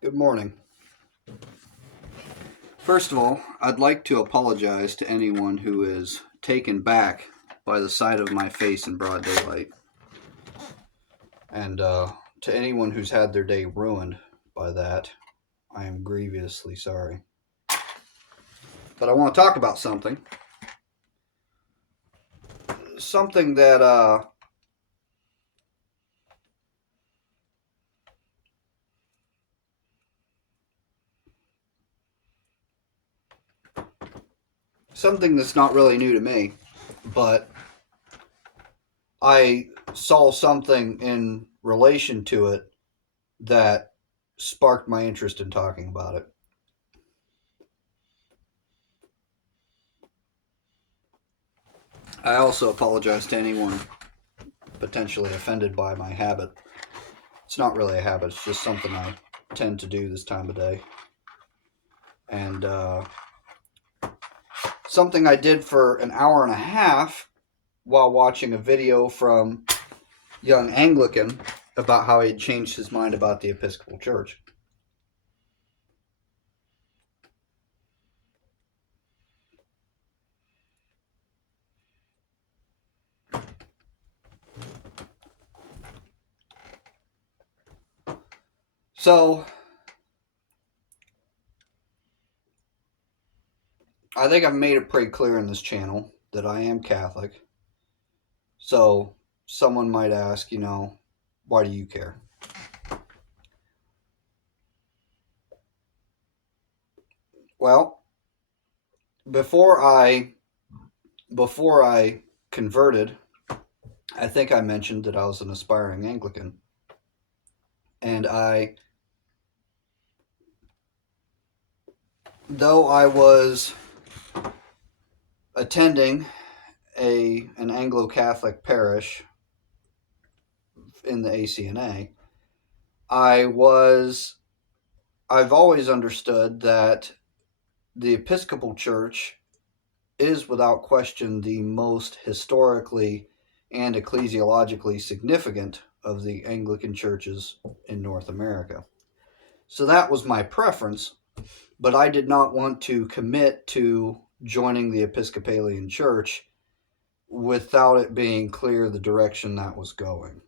Good morning. First of all, I'd like to apologize to anyone who is taken back by the sight of my face in broad daylight, and to anyone who's had their day ruined by that. I am grievously sorry. But I want to talk about something that something that's not really new to me, but I saw something in relation to it that sparked my interest in talking about it. I also apologize to anyone potentially offended by my habit. It's not really a habit, it's just something I tend to do this time of day. And something I did for an hour and a half while watching a video from young Anglican about how he had changed his mind about the Episcopal Church. So, I think I've made it pretty clear in this channel that I am Catholic. So, someone might ask, why do you care? Well, before I before I converted, I think I mentioned that I was an aspiring Anglican. And though I was attending an Anglo-Catholic parish in the ACNA, I've always understood that the Episcopal Church is without question the most historically and ecclesiologically significant of the Anglican churches in North America. So that was my preference, but I did not want to commit to joining the Episcopalian Church without it being clear the direction that was going.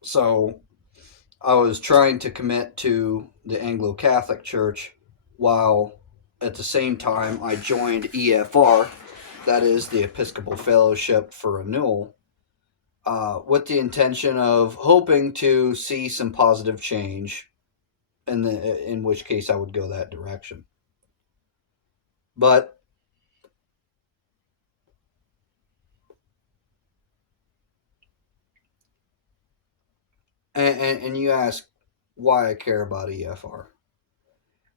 So I was trying to commit to the Anglo Catholic Church while at the same time I joined EFR, that is the Episcopal Fellowship for Renewal, with the intention of hoping to see some positive change, in which case I would go that direction. But and you ask why I care about EFR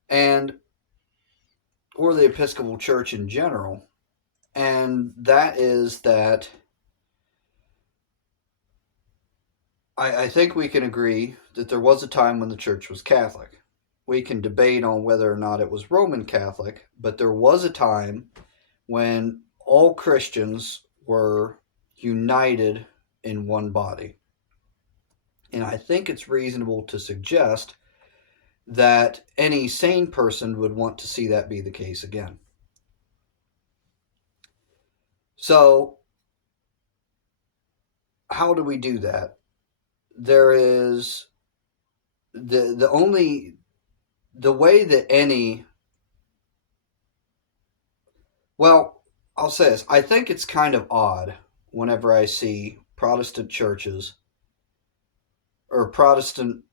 and or the Episcopal Church in general, and that is that I think we can agree that there was a time when the church was Catholic. We can debate on whether or not it was Roman Catholic, but there was a time when all Christians were united in one body. And I think it's reasonable to suggest that any sane person would want to see that be the case again. So, how do we do that? There is the only the way that any well, I'll say this. I think it's kind of odd whenever I see Protestant churches or Protestant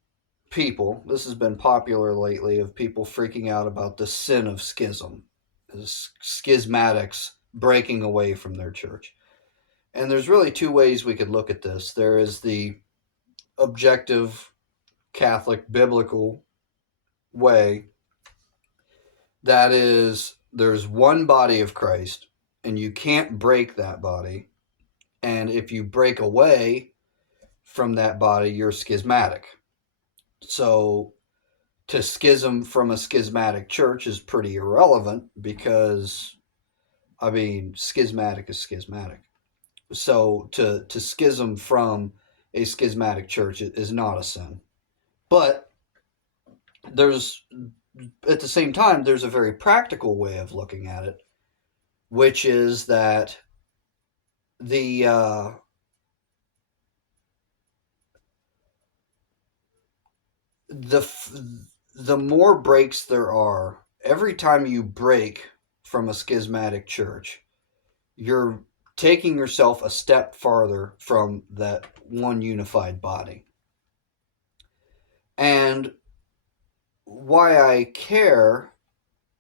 people. This has been popular lately of people freaking out about the sin of schism, schismatics breaking away from their church. And there's really two ways we could look at this. There is the objective Catholic biblical way, that is, there's one body of Christ, and you can't break that body. And if you break away from that body, you're schismatic. So to schism from a schismatic church is pretty irrelevant because, I mean, schismatic is schismatic. So to schism from a schismatic church is not a sin. But there's at the same time there's a very practical way of looking at it, which is that the the the more breaks there are, every time you break from a schismatic church, you're taking yourself a step farther from that one unified body. And why I care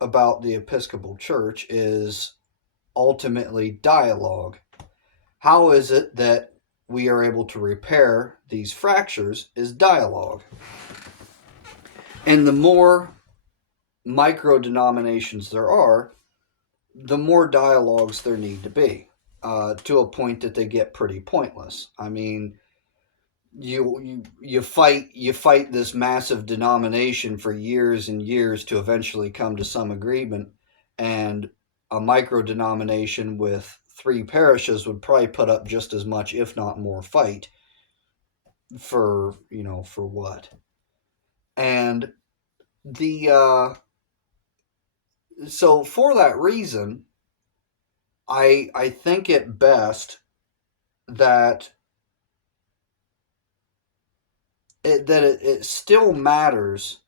about the Episcopal Church is ultimately dialogue. How is it that we are able to repair these fractures is dialogue. And the more micro denominations there are, the more dialogues there need to be, to a point that they get pretty pointless. I mean, you fight this massive denomination for years and years to eventually come to some agreement, and a micro denomination with 3 parishes would probably put up just as much, if not more, fight for for what? And the so for that reason, I think it best that it still matters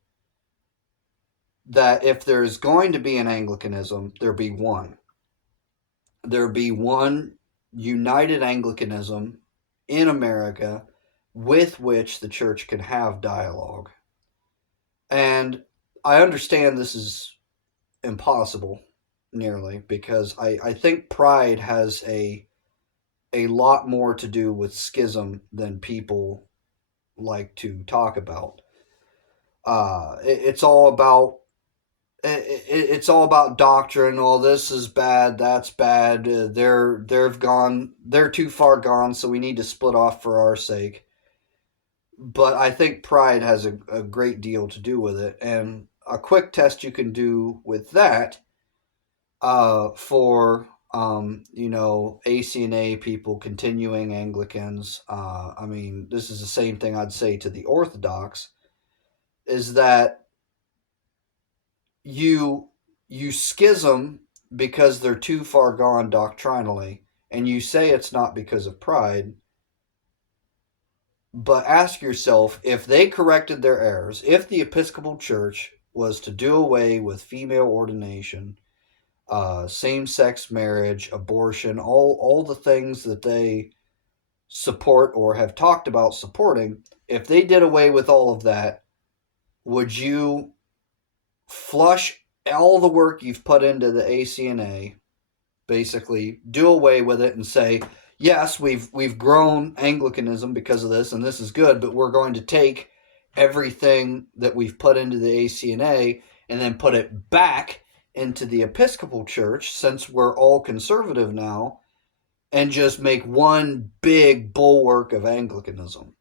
that if there's going to be an Anglicanism, there be one. There be one united Anglicanism in America with which the church can have dialogue. And I understand this is impossible, nearly, because I think pride has a lot more to do with schism than people like to talk about. It's all about it's all about doctrine. Oh, this is bad. That's bad. They're too far gone. So we need to split off for our sake. But I think pride has a great deal to do with it, and a quick test you can do with that, for ACNA people, continuing Anglicans. I mean, this is the same thing I'd say to the Orthodox, is that you you schism because they're too far gone doctrinally, and you say it's not because of pride. But ask yourself, if they corrected their errors, if the Episcopal Church was to do away with female ordination, same-sex marriage, abortion, all the things that they support or have talked about supporting, if they did away with all of that, would you flush all the work you've put into the ACNA, basically do away with it and say, yes, we've grown Anglicanism because of this, and this is good, but we're going to take everything that we've put into the ACNA and then put it back into the Episcopal Church, since we're all conservative now, and just make one big bulwark of Anglicanism?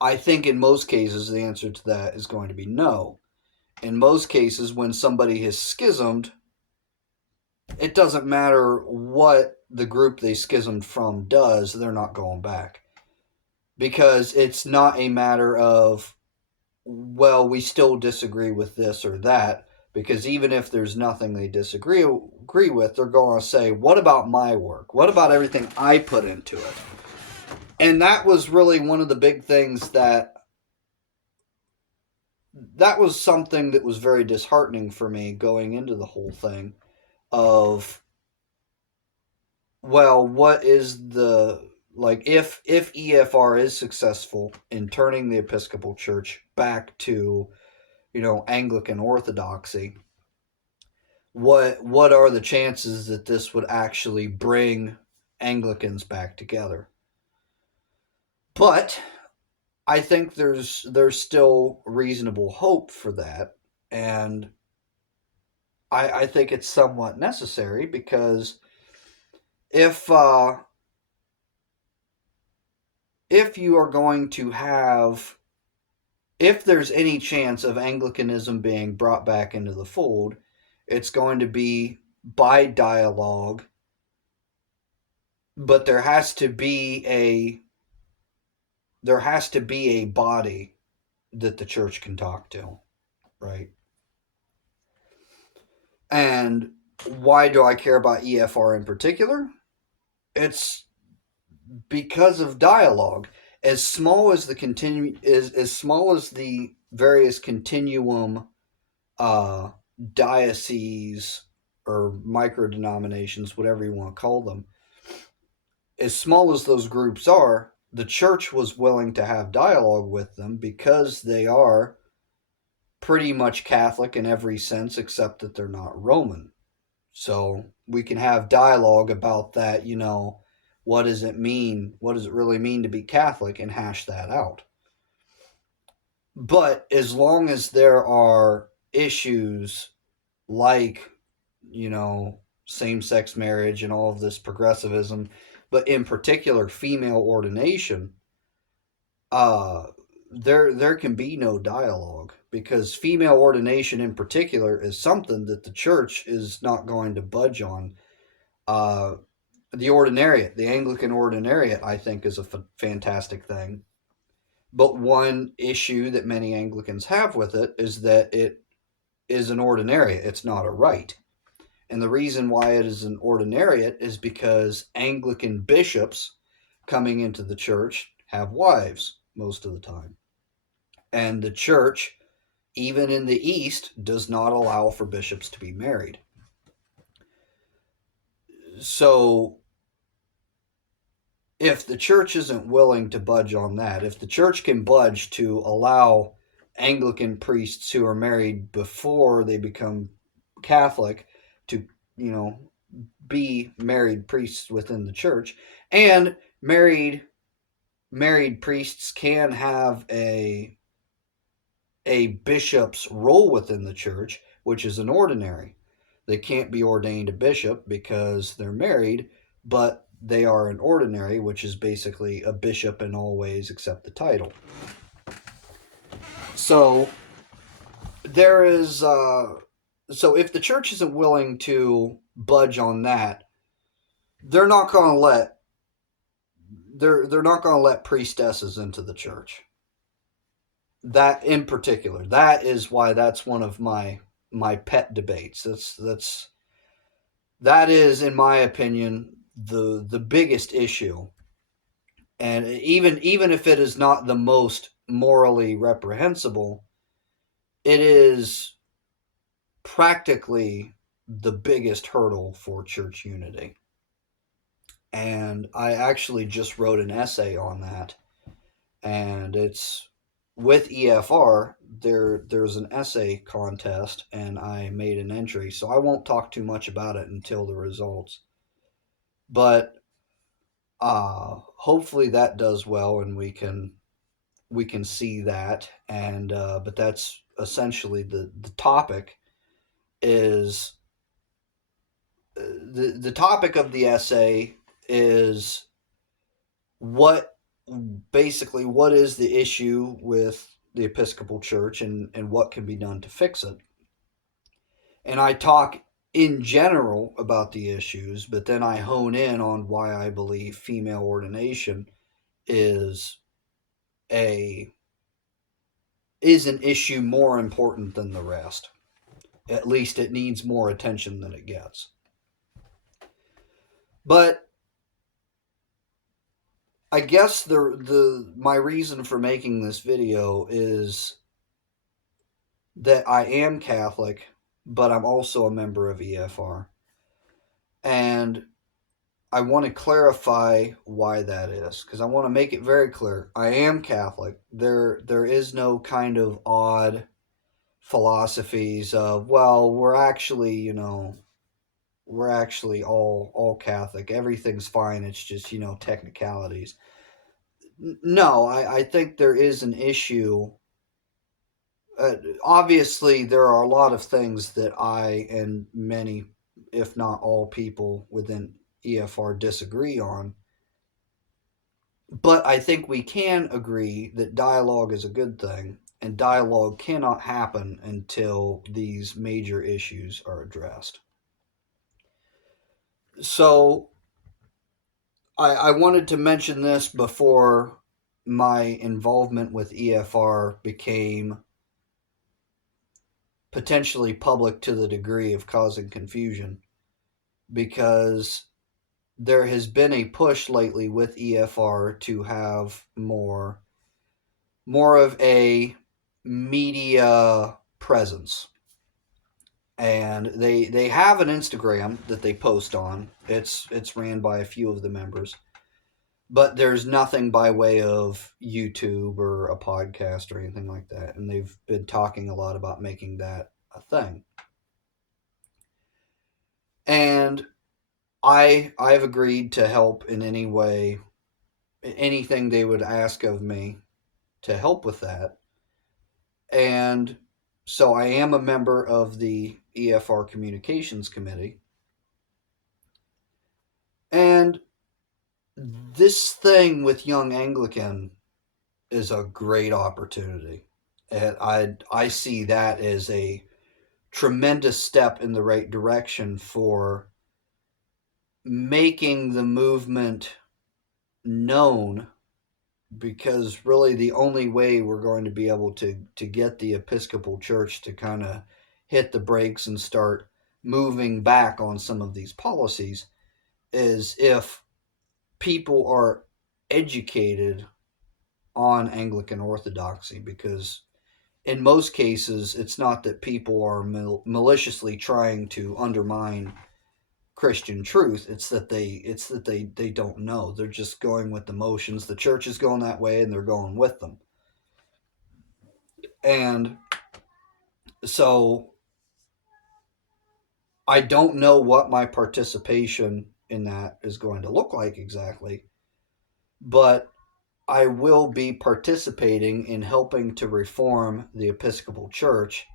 I think in most cases the answer to that is going to be no. In most cases, when somebody has schismed, it doesn't matter what the group they schismed from does, they're not going back. Because it's not a matter of, well, we still disagree with this or that. Because even if there's nothing they disagree with, they're going to say, what about my work? What about everything I put into it? And that was really one of the big things that was something that was very disheartening for me going into the whole thing of, well, what is the, like, if EFR is successful in turning the Episcopal Church back to, Anglican orthodoxy, what are the chances that this would actually bring Anglicans back together? But I think there's still reasonable hope for that, and I think it's somewhat necessary, because if you are going to have, if there's any chance of Anglicanism being brought back into the fold, it's going to be by dialogue, but there has to be a body that the church can talk to, right? And why do I care about EFR in particular? It's because of dialogue. As small as the continue is as small as the various continuum uh, dioceses or micro denominations, whatever you want to call them, as small as those groups are, the church was willing to have dialogue with them because they are pretty much Catholic in every sense except that they're not Roman. So we can have dialogue about that, what does it mean? What does it really mean to be Catholic, and hash that out. But as long as there are issues like, same sex marriage and all of this progressivism, but in particular female ordination, uh, there can be no dialogue because female ordination in particular is something that the church is not going to budge on. Uh, the ordinariate, the Anglican ordinariate, I think is a fantastic thing. But one issue that many Anglicans have with it is that it is an ordinariate. It's not a rite. And the reason why it is an ordinariate is because Anglican bishops coming into the church have wives most of the time. And the church, even in the East, does not allow for bishops to be married. So if the church isn't willing to budge on that, if the church can budge to allow Anglican priests who are married before they become Catholic to, be married priests within the church, and married priests can have a bishop's role within the church, which is an ordinary. They can't be ordained a bishop because they're married, but they are an ordinary, which is basically a bishop in all ways except the title. So there is, so if the church isn't willing to budge on that, they're not going to let they're not going to let priestesses into the church. That in particular, that is why that's one of my pet debates. That is, in my opinion, the biggest issue. And even if it is not the most morally reprehensible, it is practically the biggest hurdle for church unity. And I actually just wrote an essay on that, and it's with EFR. There's an essay contest, and I made an entry, so I won't talk too much about it until the results. But hopefully that does well, and we can see that. And but that's essentially the topic is the topic of the essay is what what is the issue with the Episcopal Church, and what can be done to fix it. And I talk in general about the issues, but then I hone in on why I believe female ordination is a is an issue more important than the rest. At least it needs more attention than it gets. But I guess the my reason for making this video is that I am Catholic, but I'm also a member of EFR. And I want to clarify why that is, because I want to make it very clear. I am Catholic. There is no kind of odd philosophies of, well, we're actually all Catholic. Everything's fine. It's just, technicalities. No, I think there is an issue. Obviously, there are a lot of things that I and many, if not all people within EFR disagree on. But I think we can agree that dialogue is a good thing, and dialogue cannot happen until these major issues are addressed. So I wanted to mention this before my involvement with EFR became potentially public to the degree of causing confusion, because there has been a push lately with EFR to have more of a media presence. And they have an Instagram that they post on. It's ran by a few of the members, but there's nothing by way of YouTube or a podcast or anything like that. And they've been talking a lot about making that a thing. And I've agreed to help in any way, anything they would ask of me to help with that. And so I am a member of the EFR Communications Committee. And this thing with Young Anglican is a great opportunity. And I see that as a tremendous step in the right direction for making the movement known, because really the only way we're going to be able to get the Episcopal Church to kind of hit the brakes and start moving back on some of these policies is if people are educated on Anglican Orthodoxy. Because in most cases, it's not that people are maliciously trying to undermine Christian truth. It's that they don't know. They're just going with the motions. The church is going that way, and they're going with them. And so I don't know what my participation in that is going to look like exactly, but I will be participating in helping to reform the Episcopal Church,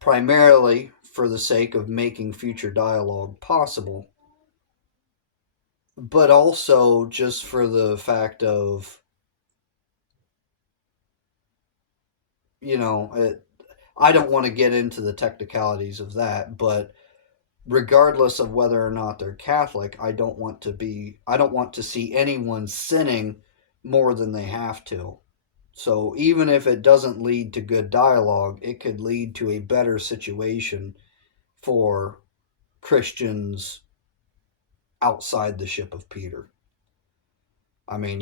primarily for the sake of making future dialogue possible, but also just for the fact of, I don't want to get into the technicalities of that, but regardless of whether or not they're Catholic, I don't want to see anyone sinning more than they have to. So even if it doesn't lead to good dialogue, it could lead to a better situation for Christians outside the ship of Peter. I mean,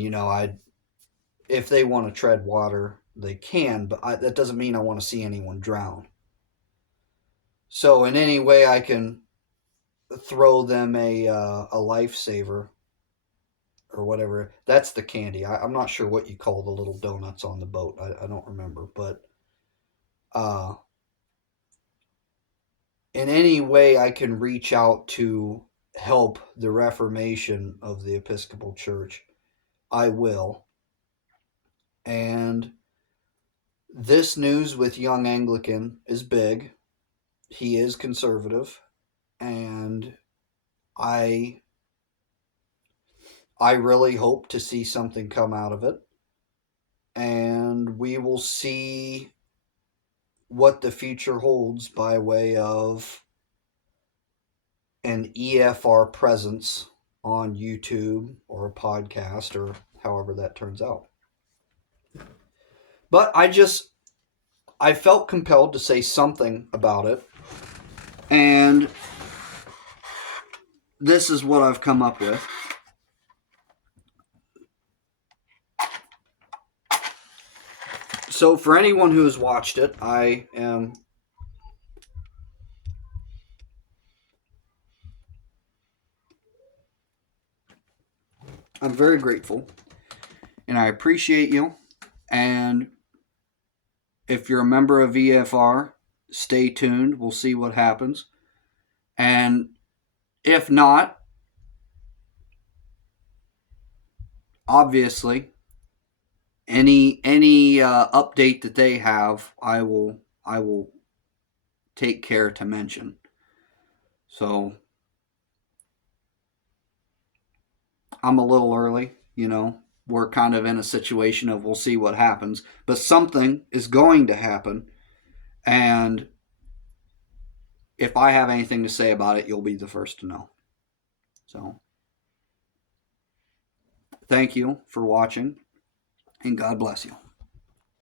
if they want to tread water, they can, but that doesn't mean I want to see anyone drown. So in any way I can throw them a lifesaver or whatever. That's the candy. I'm not sure what you call the little donuts on the boat. I don't remember, but uh, in any way I can reach out to help the reformation of the Episcopal Church, I will. And this news with Young Anglican is big. He is conservative, and I I really hope to see something come out of it, and we will see what the future holds by way of an EFR presence on YouTube or a podcast or however that turns out. But I felt compelled to say something about it, and this is what I've come up with. So for anyone who has watched it, I'm very grateful, and I appreciate you. And if you're a member of EFR, stay tuned. We'll see what happens. And if not, obviously, any update that they have, I will take care to mention. So I'm a little early, We're kind of in a situation of we'll see what happens, but something is going to happen, and if I have anything to say about it, you'll be the first to know. So thank you for watching. and God bless you.